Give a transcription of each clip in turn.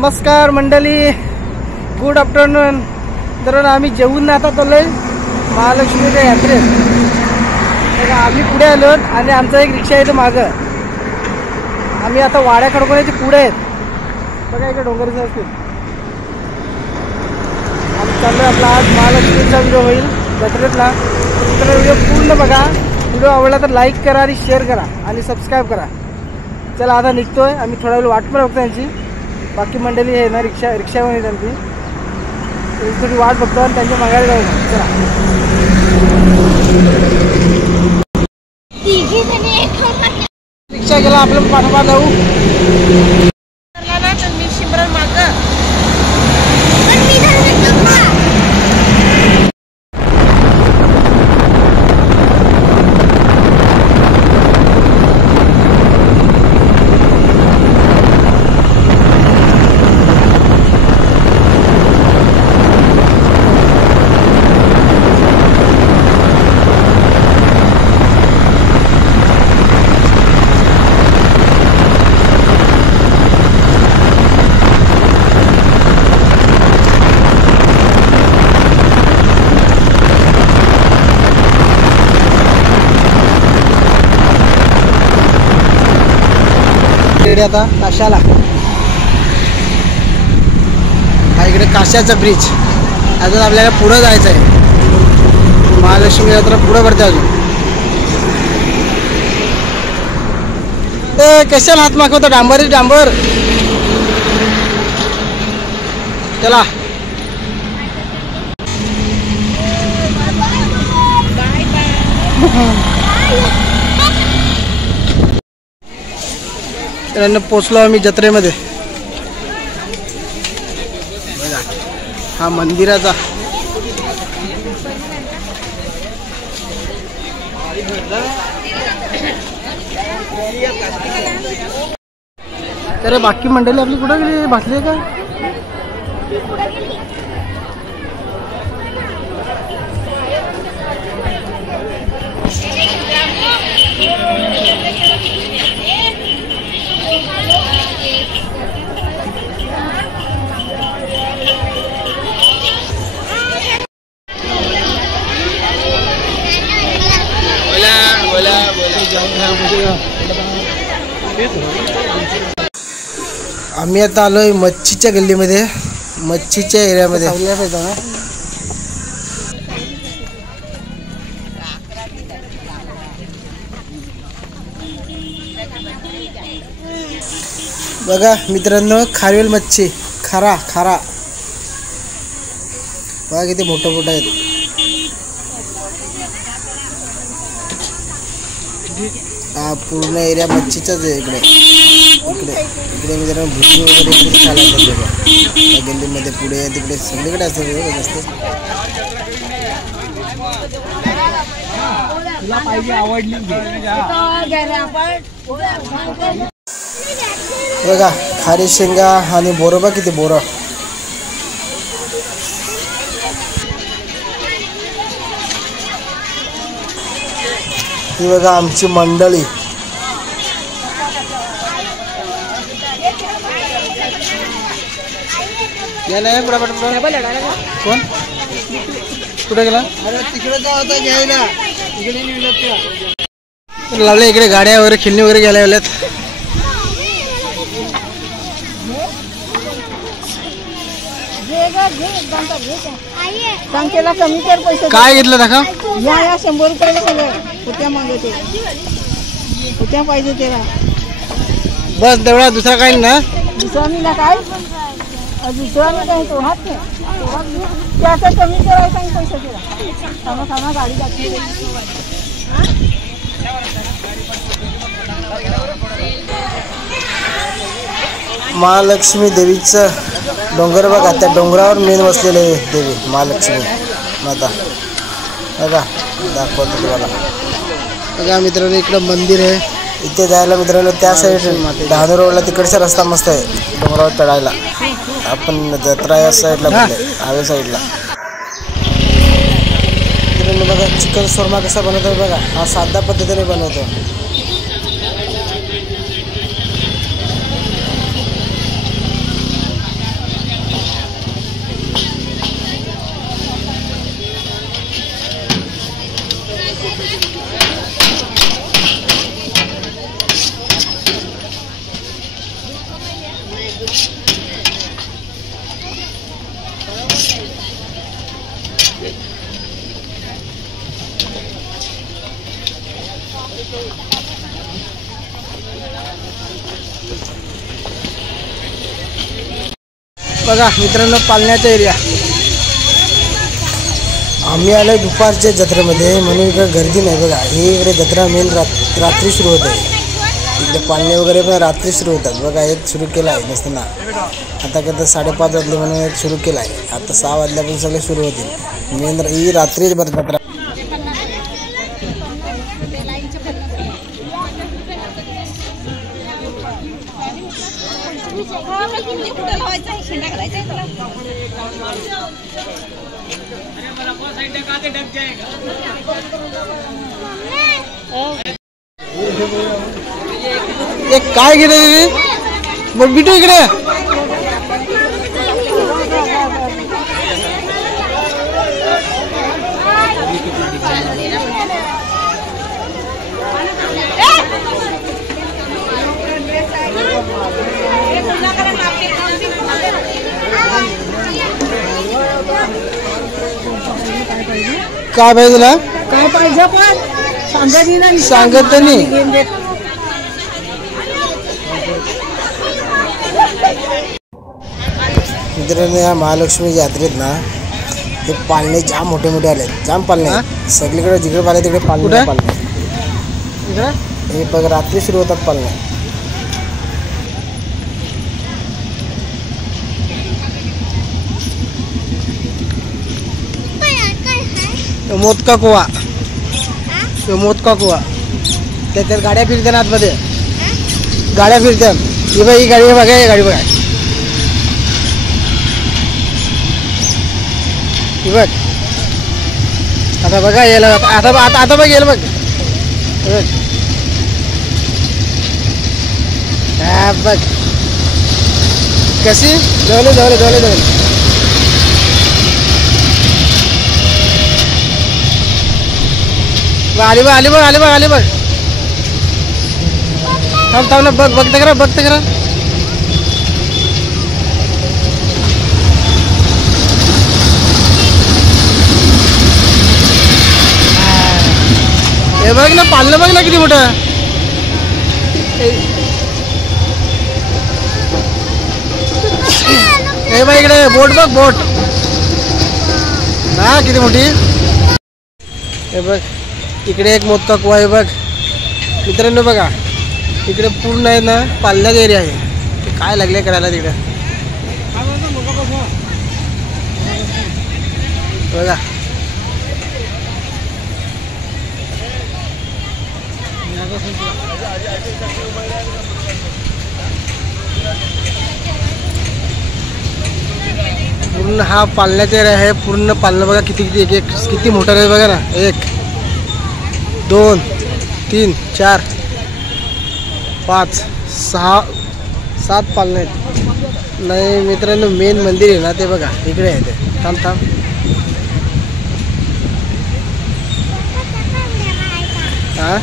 नमस्कार मंडळी, good afternoon. तर आम्ही जेवून आता चाललोय महालक्ष्मीच्या यात्रेत. तर आम्ही पुढे आलो आणि आमचा एक रिक्षा आहे मागं. आम्ही आता वाड्या खडकोण्याचे पुढे आहेत बघा, इकडे डोंगरचं असतील. आम्ही चाललोय आपला आज महालक्ष्मीचा व्हिडिओ होईल यात्रेतला. तर व्हिडिओ पूर्ण बघा. व्हिडिओ आवडला तर लाईक करा आणि शेअर करा आणि सबस्क्राईब करा. चला आता निघतोय आम्ही. थोडा वेळ वाट पण बघतो त्यांची. बाकी मंडळी आहे ना रिक्षावर आहे त्यांची, थोडी वाट बघतो आणि त्यांच्या मागायला जाऊ. चला रिक्षा गेला आपलं पाठोपाठ जाऊ. आता काशाला हा इकडे काशाचा ब्रिज. अजून आपल्याला पुढं जायचं आहे. महालक्ष्मी यात्रा पुढं भरते अजून. ते कशाला हात मागवतो? डांबर डांबर. चला पोचलो आम्ही जत्रेमध्ये. हा मंदिराचा तर बाकी मंडळी आपली कुठं गेली? भासली का? आम्ही आता आलोय मच्छीच्या गल्लीमध्ये, मच्छीच्या एरियामध्ये. बघा मित्रांनो, खारवेल मच्छी, खारा खारा बघा किती मोठं मोठं आहेत. हा पूर्ण एरिया मच्छीचाच आहे. इकडे इकडे इकडे मित्रांनो भुजी वगैरे इकडे खायला येतात बघा. गल्लीमध्ये पुढे तिकडे सगळीकडे असतं बघा. खारी शेंगा आणि बोरं बघा किती बोरं. ही बघा आमची मंडळी. कोण कुठे गेला? लावले इकडे गाड्या वगैरे खेळणी वगैरे घ्यायला लावल्यात. कमी कर पैसे. काय घेतलं दाखा? या 100 रुपयाला सगळं कुठ्या मागवते, कुठ्या पाहिजे त्याला. बस तेवढा, दुसरा काही ना. दुसरा मी ना काय दुसरा मी काय तो हात त्याचा कमी करायला सांग पैसे त्याला. थांबा गाडी जाते. महालक्ष्मी देवीचं डोंगर बघा. त्या डोंगरावर मेन बसलेले देवी महालक्ष्मी माता बघा. दाखवतो तुम्हाला. बघा मित्रांनो इकडं मंदिर आहे. इथे जायला मित्रांनो त्या साईड डहाणू रोडला तिकडचा रस्ता मस्त आहे डोंगरावर चढायला. आपण जत्रा या साईडला हवे साईडला. मित्रांनो बघा चिकन शोरमा कसा बनवतो बघा. हा साध्या पद्धतीने बनवतो. बघा मित्रांनो, पालण्याचा एरिया. आम्ही आलोय दुपारच्या जत्रेमध्ये म्हणून इकडे गर्दी नाही. बघा ही इकडे जत्रा मेन रात्री सुरू होत आहे. इकडे पालणे वगैरे पण रात्री सुरू होतात. बघा एक सुरू केला आहे नसताना, आता कसं 5:30 वाजले म्हणून एक सुरू केला आहे. आता 6 वाजल्यापासून सगळे सुरू होतील. मेन ही रात्रीच बरं जत्रा. एक काय गेले मग बिटू इकडे. काय पाहिजे तुला? काय पाहिजे पण सांगत नाही. मित्रांनो, या महालक्ष्मी यात्रेत ना हे पालणे जाम मोठे मोठे आले. जाम पालणे सगळीकडे, जिकडे पाहिले तिकडे पालणे. हे बघ रात्री सुरू होतात पालणे. मोदका कुवा, मोदका कुवा. त्याच्यात गाड्या फिरतात आतमध्ये, गाड्या फिरतात. ही बघा, ही गाडी बघा, ही गाडी बघा, ही बघ. आता बघा यायला, आता बघ यायला बघ. बघ कशी जवळ जवळ जवळ जवळ. आली बघ, आली बघ, आली बघ, आली बघ. थांब थांब ना, बघ बघते करा, बघते करा. हे बघ ना, पालनं बघ ना किती मोठं. हे बघ इकडे बोट बघ, बोट हा किती मोठी. हे बघ इकडे एक मोदका कुवा आहे बघ. मित्रांनो बघा, इकडे पूर्ण आहे ना पालण्याचा एरिया आहे. ते काय लागले करायला तिकडे बघा. पूर्ण हा पालण्याचा एरिया आहे. पूर्ण पालणं बघा किती किती एक किती मोठं आहे बघा ना. 1 2 3 4 5 6 7 पालनं आहेत. नाही मित्रांनो, मेन मंदिर आहे ना ते बघा इकडे आहे. ते थांब थांब. हां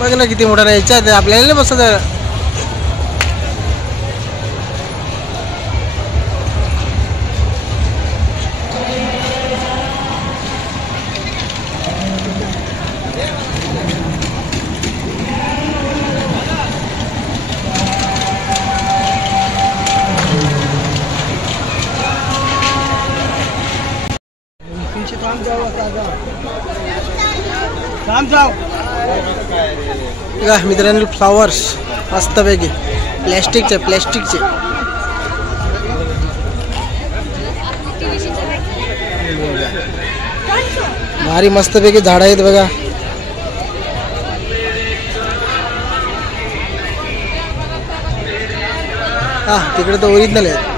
बघ ना किती मोठा नाही. याच्यात आपल्याला नाही बसत. मित्रांनो फ्लावर्स मस्तपैकी प्लॅस्टिकचे भारी मस्तपैकी झाडं आहेत बघा. हा तिकडे तर ओरिजिनल आहे.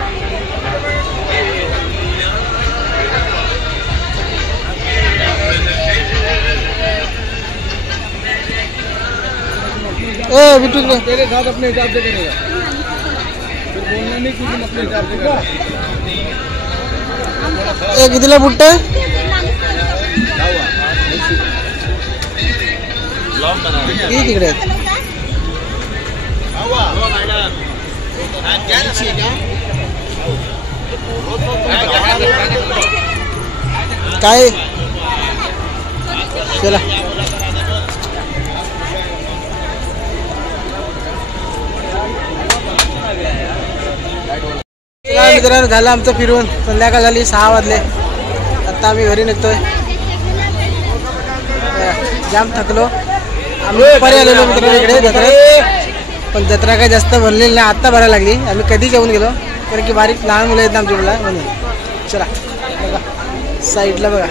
बिट्टू तेरे साथ अपने हिसाब से करेगा, फिर बोलना नहीं क्योंकि अपने हिसाब से कर कितीला बुट्ट? किती तिकडे आहेत? काय चला मित्रांनो, झालं आमचं फिरून. संध्याकाळ झाली, 6 वाजले. आता आम्ही घरी निघतोय. जाम थकलो आम्ही. दुपारी आलेलो मित्रांनो इकडे जत्रेत, पण जत्रा काही जास्त भरलेली नाही. आत्ता भरायला लागली. आम्ही कधी जेवून गेलो, कारण की बारीक लहान मुलं आहेत ना आमच्या मुलं म्हणून. चला बघा साईडला, बघा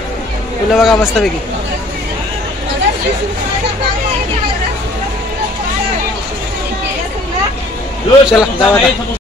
फुलं बघा मस्तपैकी. चला जाऊ आता.